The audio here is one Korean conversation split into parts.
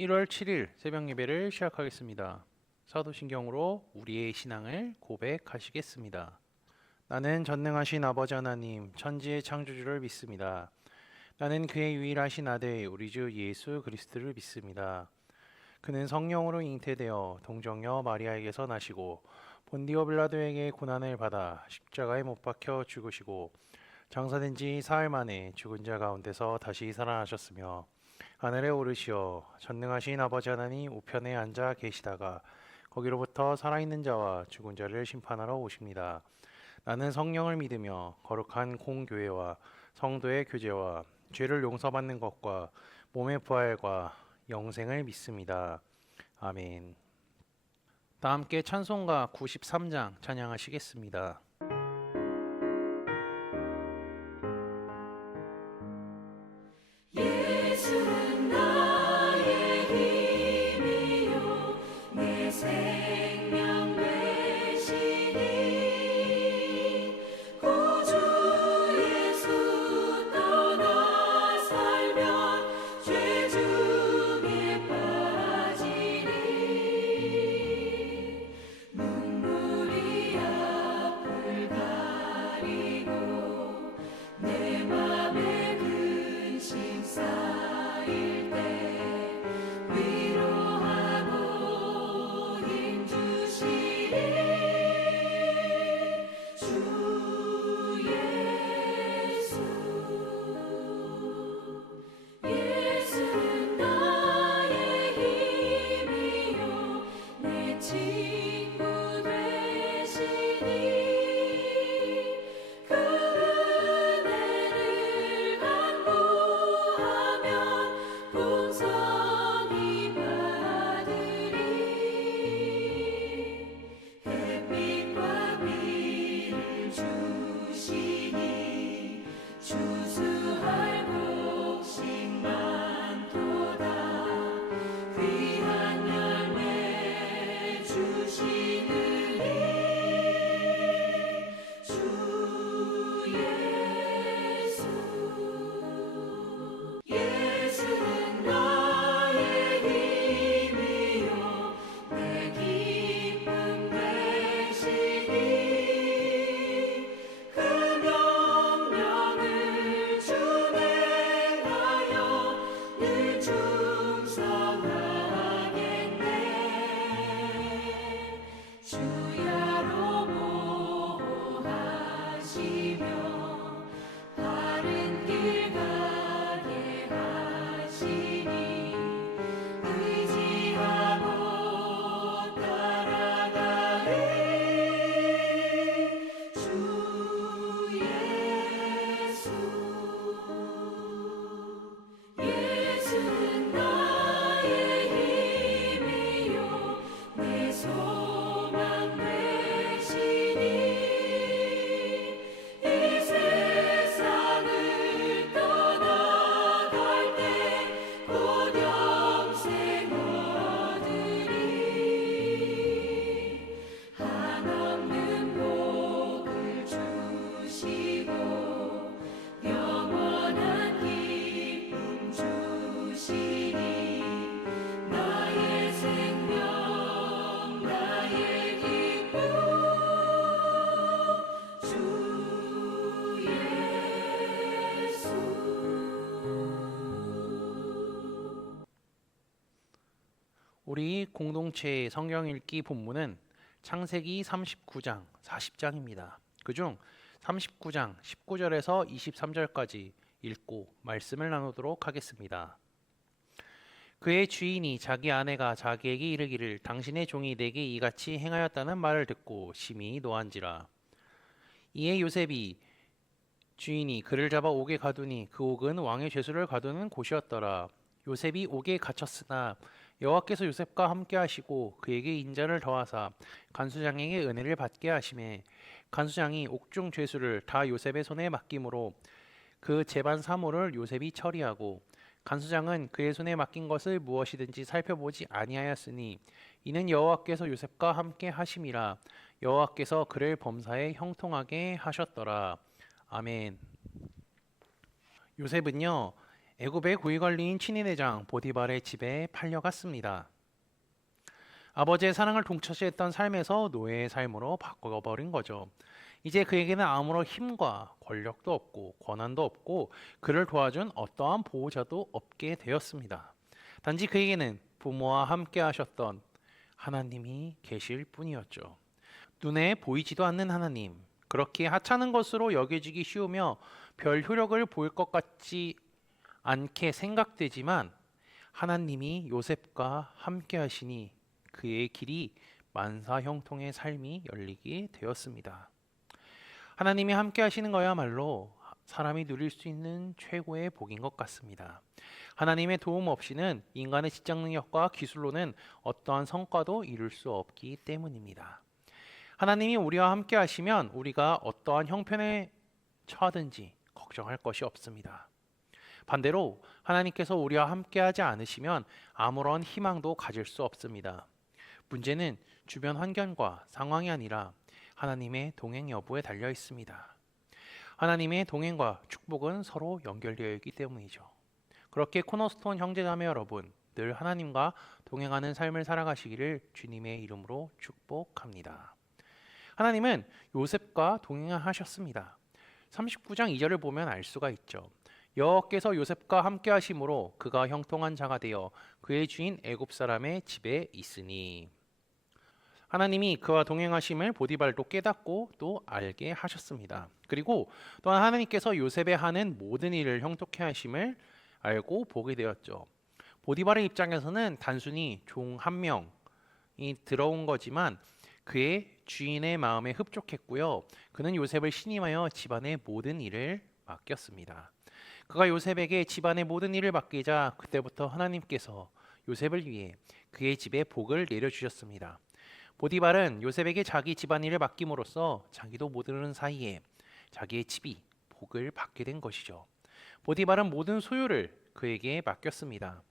1월 7일 새벽 예배를 시작하겠습니다. 사도신경으로 우리의 신앙을 고백하시겠습니다. 나는 전능하신 아버지 하나님, 천지의 창조주를 믿습니다. 나는 그의 유일하신 아들, 우리 주 예수 그리스도를 믿습니다. 그는 성령으로 잉태되어 동정녀 마리아에게서 나시고 본디오 빌라도에게 고난을 받아 십자가에 못 박혀 죽으시고 장사된 지 사흘 만에 죽은 자 가운데서 다시 살아나셨으며 하늘에 오르시어 전능하신 아버지 하나님 우편에 앉아 계시다가 거기로부터 살아있는 자와 죽은 자를 심판하러 오십니다. 나는 성령을 믿으며 거룩한 공교회와 성도의 교제와 죄를 용서받는 것과 몸의 부활과 영생을 믿습니다. 아멘. 다 함께 찬송가 93장 찬양하시겠습니다. 예수는 나의 힘이요 내 생명 되시니 구주 예수 떠나 살면 죄 중에 빠지니 눈물이 앞을 가리고 내 맘에 근심 쌓일 때 위로하고 힘 주시리 주 예수. 예수는 나의 힘이요 내 친구 되시니 그 은혜를 간구하면 풍성히 받으리. 햇빛과 비를 주시니 추수할 곡식 많도다. 귀한 열매 주시느니 주 예수. 예수는 나의 힘이요 내 기쁨 되시니 그 명령을 준행하여 늘 충성하겠네. 주야로 보호하시며 바른 길 가게 하시니 의지하고 따라가리 주 예수. 예수는 나의 힘이요 내 소망 되시니 이 세상을 떠나갈 때 곧 영생 얻으리. 한없는 복을 주시고 영원한 기쁨 주시니 나의 생명 나의 기쁨 주 예수. 우리 공동체의 성경 읽기 본문은 창세기 39장 40장입니다. 그중 39장 19절에서 23절까지 읽고 말씀을 나누도록 하겠습니다. 그의 주인이 자기 아내가 자기에게 이르기를 당신의 종이 내게 이같이 행하였다는 말을 듣고 심히 노한지라. 이에 요셉이 주인이 그를 잡아 옥에 가두니 그 옥은 왕의 죄수를 가두는 곳이었더라. 요셉이 옥에 갇혔으나 여호와께서 요셉과 함께 하시고 그에게 인자를 더하사 간수장에게 은혜를 받게 하시매 간수장이 옥중 죄수를 다 요셉의 손에 맡김으로 그 재반 사물을 요셉이 처리하고 간수장은 그의 손에 맡긴 것을 무엇이든지 살펴보지 아니하였으니 이는 여호와께서 요셉과 함께 하심이라. 여호와께서 그를 범사에 형통하게 하셨더라. 아멘. 요셉은요 애굽의 고위관리인 친위대장 보디발의 집에 팔려갔습니다. 아버지의 사랑을 동처시했던 삶에서 노예의 삶으로 바꿔버린 거죠. 이제 그에게는 아무런 힘과 권력도 없고 권한도 없고 그를 도와준 어떠한 보호자도 없게 되었습니다. 단지 그에게는 부모와 함께 하셨던 하나님이 계실 뿐이었죠. 눈에 보이지도 않는 하나님, 그렇게 하찮은 것으로 여겨지기 쉬우며 별 효력을 보일 것 같지 않게 생각되지만 하나님이 요셉과 함께 하시니 그의 길이 만사형통의 삶이 열리게 되었습니다. 하나님이 함께 하시는 거야말로 사람이 누릴 수 있는 최고의 복인 것 같습니다. 하나님의 도움 없이는 인간의 지적 능력과 기술로는 어떠한 성과도 이룰 수 없기 때문입니다. 하나님이 우리와 함께 하시면 우리가 어떠한 형편에 처하든지 걱정할 것이 없습니다. 반대로 하나님께서 우리와 함께 하지 않으시면 아무런 희망도 가질 수 없습니다. 문제는 주변 환경과 상황이 아니라 하나님의 동행 여부에 달려 있습니다. 하나님의 동행과 축복은 서로 연결되어 있기 때문이죠. 그렇게 코너스톤 형제자매 여러분, 늘 하나님과 동행하는 삶을 살아가시기를 주님의 이름으로 축복합니다. 하나님은 요셉과 동행하셨습니다. 39장 2절을 보면 알 수가 있죠. 여호와께서 요셉과 함께 하심으로 그가 형통한 자가 되어 그의 주인 애굽 사람의 집에 있으니. 하나님이 그와 동행하심을 보디발도 깨닫고 또 알게 하셨습니다. 그리고 또한 하나님께서 요셉의 하는 모든 일을 형통케 하심을 알고 보게 되었죠. 보디발의 입장에서는 단순히 종 한 명이 들어온 거지만 그의 주인의 마음에 흡족했고요. 그는 요셉을 신임하여 집안의 모든 일을 맡겼습니다. 그가 요셉에게 집안의 모든 일을 맡기자 그때부터 하나님께서 요셉을 위해 그의 집에 복을 내려주셨습니다. 보디발은 요셉에게 자기 집안일을 맡김으로써 자기도 모르는 사이에 자기의 집이 복을 받게 된 것이죠. 보디발은 모든 소유를 그에게 맡겼습니다.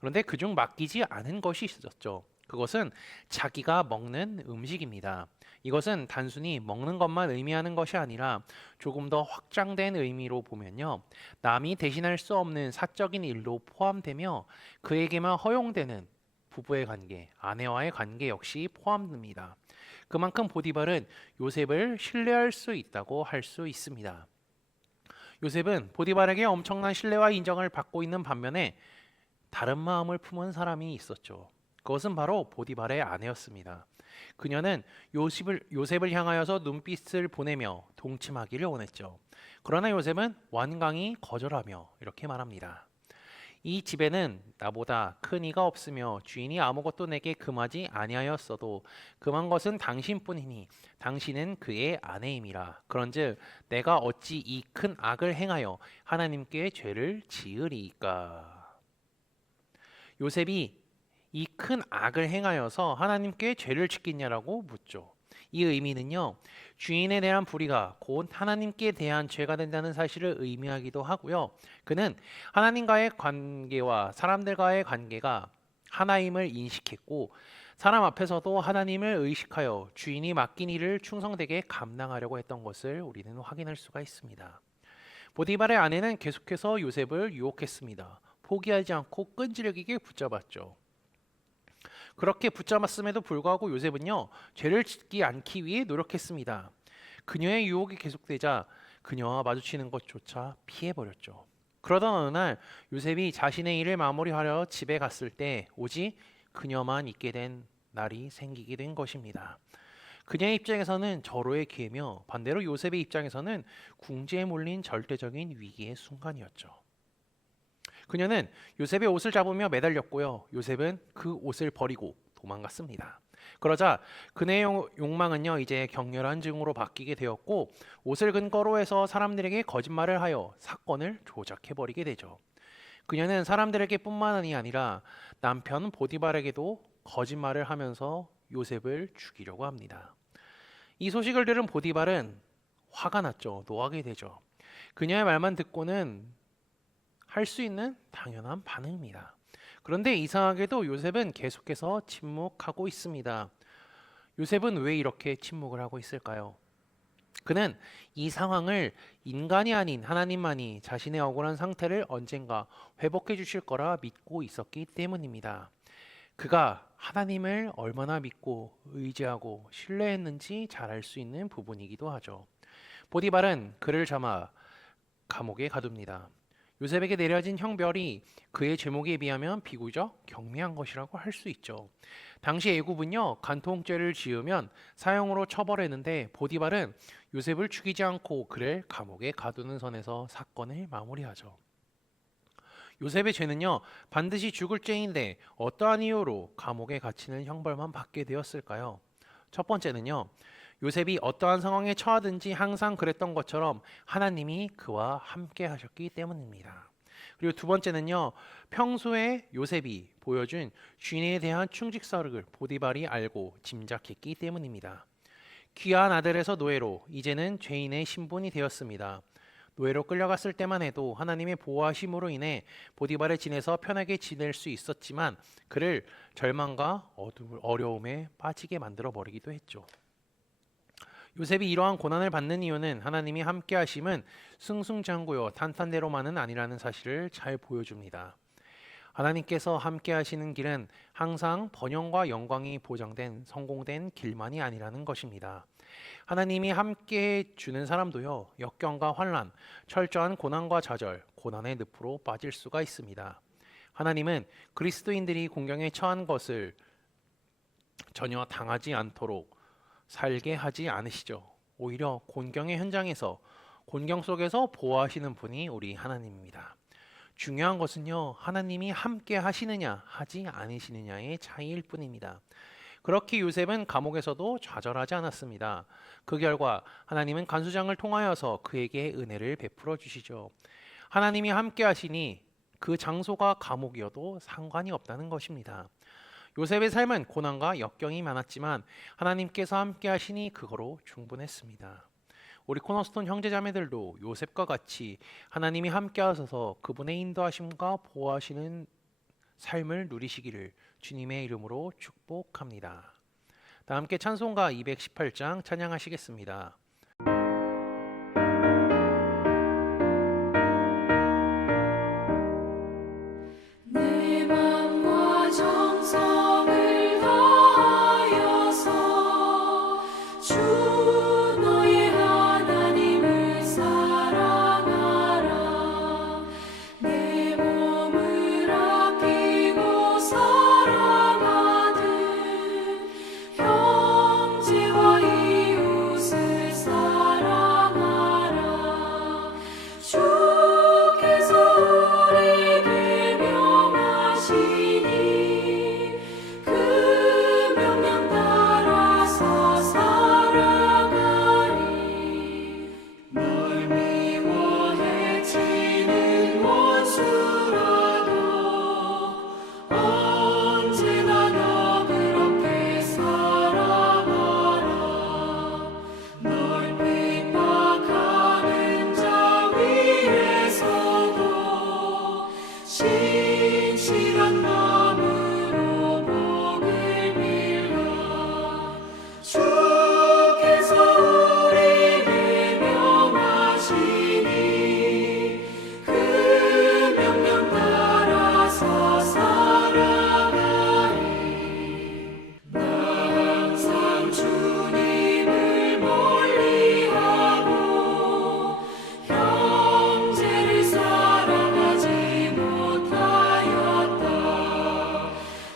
그런데 그중 맡기지 않은 것이 있었죠. 그것은 자기가 먹는 음식입니다. 이것은 단순히 먹는 것만 의미하는 것이 아니라 조금 더 확장된 의미로 보면요. 남이 대신할 수 없는 사적인 일로 포함되며 그에게만 허용되는 부부의 관계, 아내와의 관계 역시 포함됩니다. 그만큼 보디발은 요셉을 신뢰할 수 있다고 할 수 있습니다. 요셉은 보디발에게 엄청난 신뢰와 인정을 받고 있는 반면에 다른 마음을 품은 사람이 있었죠. 그것은 바로 보디발의 아내였습니다. 그녀는 요셉을 향하여서 눈빛을 보내며 동침하기를 원했죠. 그러나 요셉은 완강히 거절하며 이렇게 말합니다. 이 집에는 나보다 큰 이가 없으며 주인이 아무것도 내게 금하지 아니하였어도 금한 것은 당신뿐이니 당신은 그의 아내임이라. 그런즉 내가 어찌 이 큰 악을 행하여 하나님께 죄를 지으리이까. 요셉이 이 큰 악을 행하여서 하나님께 죄를 짓겠냐라고 묻죠. 이 의미는요, 주인에 대한 불의가 곧 하나님께 대한 죄가 된다는 사실을 의미하기도 하고요. 그는 하나님과의 관계와 사람들과의 관계가 하나임을 인식했고 사람 앞에서도 하나님을 의식하여 주인이 맡긴 일을 충성되게 감당하려고 했던 것을 우리는 확인할 수가 있습니다. 보디발의 아내는 계속해서 요셉을 유혹했습니다. 포기하지 않고 끈질기게 붙잡았죠. 그렇게 붙잡았음에도 불구하고 요셉은요, 죄를 짓지 않기 위해 노력했습니다. 그녀의 유혹이 계속되자 그녀와 마주치는 것조차 피해버렸죠. 그러던 어느 날 요셉이 자신의 일을 마무리하려 집에 갔을 때 오직 그녀만 있게 된 날이 생기게 된 것입니다. 그녀의 입장에서는 절호의 기회며 반대로 요셉의 입장에서는 궁지에 몰린 절대적인 위기의 순간이었죠. 그녀는 요셉의 옷을 잡으며 매달렸고요. 요셉은 그 옷을 버리고 도망갔습니다. 그러자 그녀의 욕망은요, 이제 격렬한 증오로 바뀌게 되었고 옷을 근거로 해서 사람들에게 거짓말을 하여 사건을 조작해버리게 되죠. 그녀는 사람들에게 뿐만이 아니라 남편 보디발에게도 거짓말을 하면서 요셉을 죽이려고 합니다. 이 소식을 들은 보디발은 화가 났죠. 노하게 되죠. 그녀의 말만 듣고는 할 수 있는 당연한 반응입니다. 그런데 이상하게도 요셉은 계속해서 침묵하고 있습니다. 요셉은 왜 이렇게 침묵을 하고 있을까요? 그는 이 상황을 인간이 아닌 하나님만이 자신의 억울한 상태를 언젠가 회복해 주실 거라 믿고 있었기 때문입니다. 그가 하나님을 얼마나 믿고 의지하고 신뢰했는지 잘 알 수 있는 부분이기도 하죠. 보디발은 그를 잡아 감옥에 가둡니다. 요셉에게 내려진 형벌이 그의 제목에 비하면 비교적 경미한 것이라고 할 수 있죠. 당시 애굽은요, 간통죄를 지으면 사형으로 처벌했는데 보디발은 요셉을 죽이지 않고 그를 감옥에 가두는 선에서 사건을 마무리하죠. 요셉의 죄는요, 반드시 죽을 죄인데 어떠한 이유로 감옥에 갇히는 형벌만 받게 되었을까요? 첫 번째는요, 요셉이 어떠한 상황에 처하든지 항상 그랬던 것처럼 하나님이 그와 함께 하셨기 때문입니다. 그리고 두 번째는요, 평소에 요셉이 보여준 주인에 대한 충직성을 보디발이 알고 짐작했기 때문입니다. 귀한 아들에서 노예로 이제는 죄인의 신분이 되었습니다. 노예로 끌려갔을 때만 해도 하나님의 보호하심으로 인해 보디발의 진에서 편하게 지낼 수 있었지만 그를 절망과 어려움에 빠지게 만들어 버리기도 했죠. 요셉이 이러한 고난을 받는 이유는 하나님이 함께 하심은 승승장구요 탄탄대로만은 아니라는 사실을 잘 보여줍니다. 하나님께서 함께 하시는 길은 항상 번영과 영광이 보장된 성공된 길만이 아니라는 것입니다. 하나님이 함께 주는 사람도요, 역경과 환난, 철저한 고난과 좌절, 고난의 늪으로 빠질 수가 있습니다. 하나님은 그리스도인들이 공경에 처한 것을 전혀 당하지 않도록 살게 하지 않으시죠. 오히려 곤경의 현장에서 곤경 속에서 보호하시는 분이 우리 하나님입니다. 중요한 것은요, 하나님이 함께 하시느냐 하지 않으시느냐의 차이일 뿐입니다. 그렇게 요셉은 감옥에서도 좌절하지 않았습니다. 그 결과 하나님은 간수장을 통하여서 그에게 은혜를 베풀어 주시죠. 하나님이 함께 하시니 그 장소가 감옥이어도 상관이 없다는 것입니다. 요셉의 삶은 고난과 역경이 많았지만 하나님께서 함께 하시니 그거로 충분했습니다. 우리 코너스톤 형제자매들도 요셉과 같이 하나님이 함께 하셔서 그분의 인도하심과 보호하시는 삶을 누리시기를 주님의 이름으로 축복합니다. 다 함께 찬송가 218장 찬양하시겠습니다. 내 맘과 정성을 다하여서 주 너의 하나님을 사랑하라. 내 몸을 아끼고 사랑하듯 형제와 이웃을 사랑하라. 주께서 우리에게 명하시니 그 명령 따라서 살아가리. 널 미워 해치는 원수라도 언제나 너그럽게 살아가라. 널 핍박하는 자 위에서도 신실한 마음으로 복을 빌라. 주께서 우리에게 명하시니 그 명령 따라서 살아가리. 나 항상 주님을 멀리하고 형제를 사랑하지 못하였다.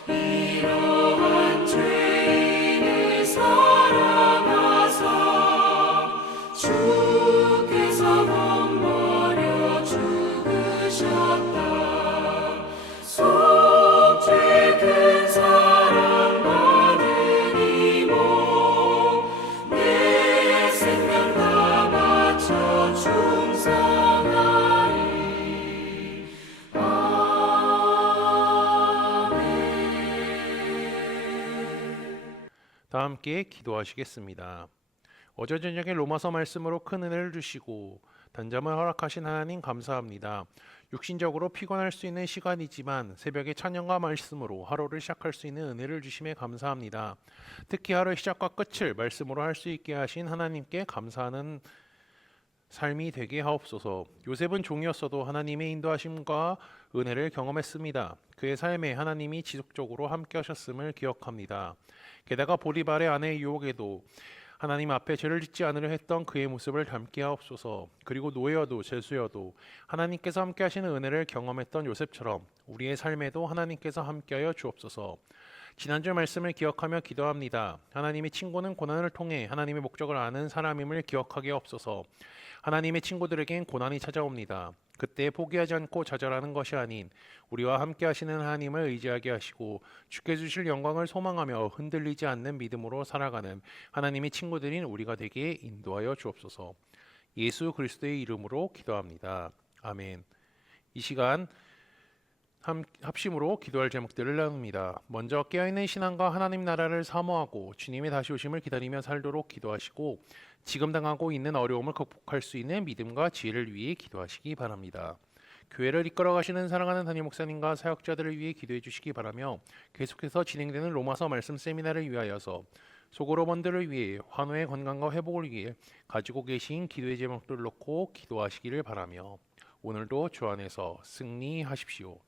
이러한 죄인을 사랑하사 주께서 몸버려 죽으셨다. 속죄 큰 사랑 받은 이모 내 생명 다 바쳐 충성하리. 아멘. 다 함께 기도하시겠습니다. 어제 저녁에 로마서 말씀으로 큰 은혜를 주시고 단잠을 허락하신 하나님 감사합니다. 육신적으로 피곤할 수 있는 시간이지만 새벽에 찬양과 말씀으로 하루를 시작할 수 있는 은혜를 주심에 감사합니다. 특히 하루의 시작과 끝을 말씀으로 할 수 있게 하신 하나님께 감사하는 삶이 되게 하옵소서. 요셉은 종이었어도 하나님의 인도하심과 은혜를 경험했습니다. 그의 삶에 하나님이 지속적으로 함께 하셨음을 기억합니다. 게다가 보리발의 아내 유혹에도 하나님 앞에 죄를 짓지 않으려 했던 그의 모습을 닮게 하옵소서. 그리고 노예여도 죄수여도 하나님께서 함께 하시는 은혜를 경험했던 요셉처럼 우리의 삶에도 하나님께서 함께하여 주옵소서. 지난주 말씀을 기억하며 기도합니다. 하나님의 친구는 고난을 통해 하나님의 목적을 아는 사람임을 기억하게 하옵소서. 하나님의 친구들에겐 고난이 찾아옵니다. 그때 포기하지 않고 좌절하는 것이 아닌 우리와 함께 하시는 하나님을 의지하게 하시고 주께 주실 영광을 소망하며 흔들리지 않는 믿음으로 살아가는 하나님의 친구들인 우리가 되게 인도하여 주옵소서. 예수 그리스도의 이름으로 기도합니다. 아멘. 이 시간 합심으로 기도할 제목들을 나눕니다. 먼저 깨어있는 신앙과 하나님 나라를 사모하고 주님의 다시 오심을 기다리며 살도록 기도하시고 지금 당하고 있는 어려움을 극복할 수 있는 믿음과 지혜를 위해 기도하시기 바랍니다. 교회를 이끌어 가시는 사랑하는 담임 목사님과 사역자들을 위해 기도해 주시기 바라며 계속해서 진행되는 로마서 말씀 세미나를 위하여서 소그로번들을 위해 환우의 건강과 회복을 위해 가지고 계신 기도의 제목들을 놓고 기도하시기를 바라며 오늘도 주 안에서 승리하십시오.